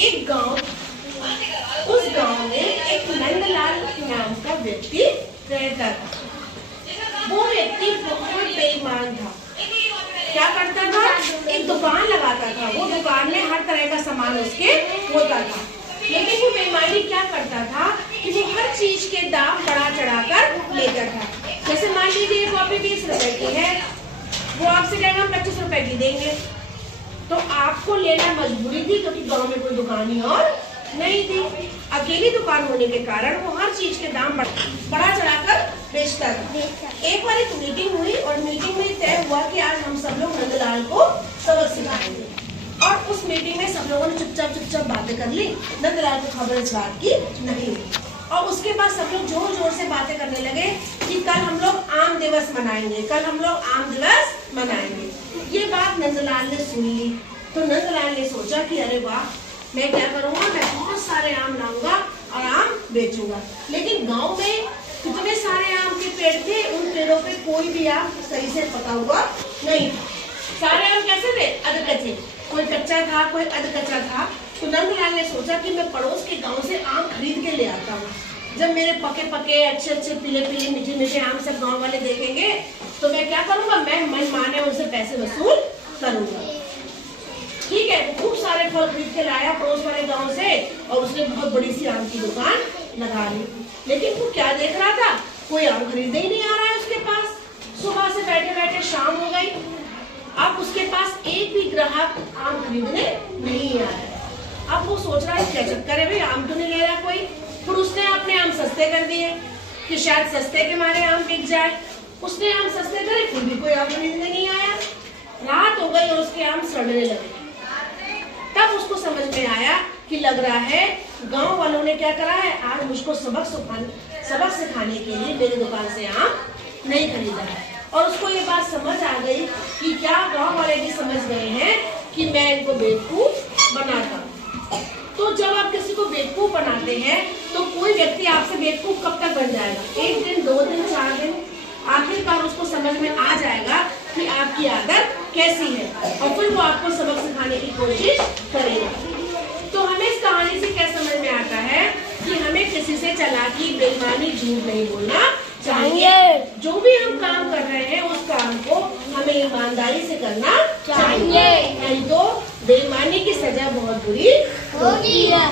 एक गांव, उस गांव में एक नंदलाल नाम का व्यक्ति रहता था। वो व्यक्ति बहुत बेईमान था। क्या करता था? एक दुकान लगाता था। वो दुकान में हर तरह का सामान उसके होता था, लेकिन वो बेईमानी क्या करता था कि वो हर चीज के दाम बढ़ा चढ़ा कर लेता था। जैसे मान लीजिए कॉपी 20 रुपए की है, वो आपसे कहेगा हम 25 रुपए की देंगे, तो आपको लेना मजबूरी थी क्योंकि गांव में कोई दुकान ही और नहीं थी। अकेली दुकान होने के कारण वो हर चीज के दाम बढ़ा चढ़ाकर बेचता था। एक बार एक मीटिंग हुई और मीटिंग में तय हुआ कि आज हम सब लोग नंदलाल को सबक सिखाएंगे। और उस मीटिंग में सब लोगों ने चुपचाप बातें कर ली। नंदलाल को खबर इस बात की नहीं। और उसके बाद सब लोग जोर जोर से बातें करने लगे कि कल हम लोग आम दिवस मनाएंगे, कल हम लोग आम दिवस मनाएंगे। ये बात नंदलाल ने सुन ली तो नंदलाल ने सोचा कि अरे वाह, मैं क्या करूंगा, मैं बहुत सारे आम लाऊंगा और आम बेचूंगा। लेकिन गांव में कितने सारे आम के पेड़ थे, उन पेड़ों पे कोई भी आम सही से पका हुआ नहीं। सारे आम कैसे थे? अधकच्चे, कोई कच्चा था, कोई अधकच्चा था। तो नंदलाल ने सोचा कि मैं पड़ोस के गांव से आम खरीद के ले आता हूँ। जब मेरे पके पके अच्छे अच्छे पीले पीले मीठे मीठे आम सब गांव वाले देखेंगे तो मैं क्या करूंगा, मैं मन माने उनसे पैसे वसूल करूंगा। ठीक है, तो खूब सारे फल खरीद के लाया पड़ोस वाले गांव से और उसने बहुत बड़ी सी आम की दुकान लगा ली। लेकिन वो क्या देख रहा था, कोई आम खरीदने ही नहीं आ रहा है उसके पास। सुबह से बैठे बैठे शाम हो गई, अब उसके पास एक भी ग्राहक आम खरीदने नहीं आया। अब वो सोच रहा है क्या चक्कर है भाई, आम तो नहीं ले रहा कोई। फिर उसने अपने आम सस्ते कर दिए कि शायद सस्ते के मारे आम बिक जाए। उसने आम सस्ते करे, फिर भी कोई आम खरीदने नहीं आया। रात हो गई और उसके आम सड़ने लगे। तब उसको समझ में आया कि लग रहा है गांव वालों ने क्या करा है, आज मुझको सबक सिखाने के लिए मेरी दुकान से आम नहीं खरीदा है। और उसको ये बात समझ आ गई कि क्या गांव वाले भी समझ गए हैं कि मैं इनको बेवकूफ बनाता हूँ। तो जब आप किसी को बेवकूफ बनाते हैं तो कोई व्यक्ति आपसे बेवकूफ कब तक बन जाएगा? 1 दिन, 2 दिन, 4 दिन, आखिरकार उसको समझ में आ जाएगा कि आपकी आदत कैसी है और फिर वो आपको सबक सिखाने की कोशिश करेगा। तो हमें इस कहानी से क्या समझ में आता है कि हमें किसी से चालाकी, बेईमानी, झूठ नहीं बोलना चाहिए। जो भी हम काम कर रहे हैं उस काम को हमें ईमानदारी से करना चाहिए, नहीं तो बेईमानी की सजा बहुत बुरी होती है।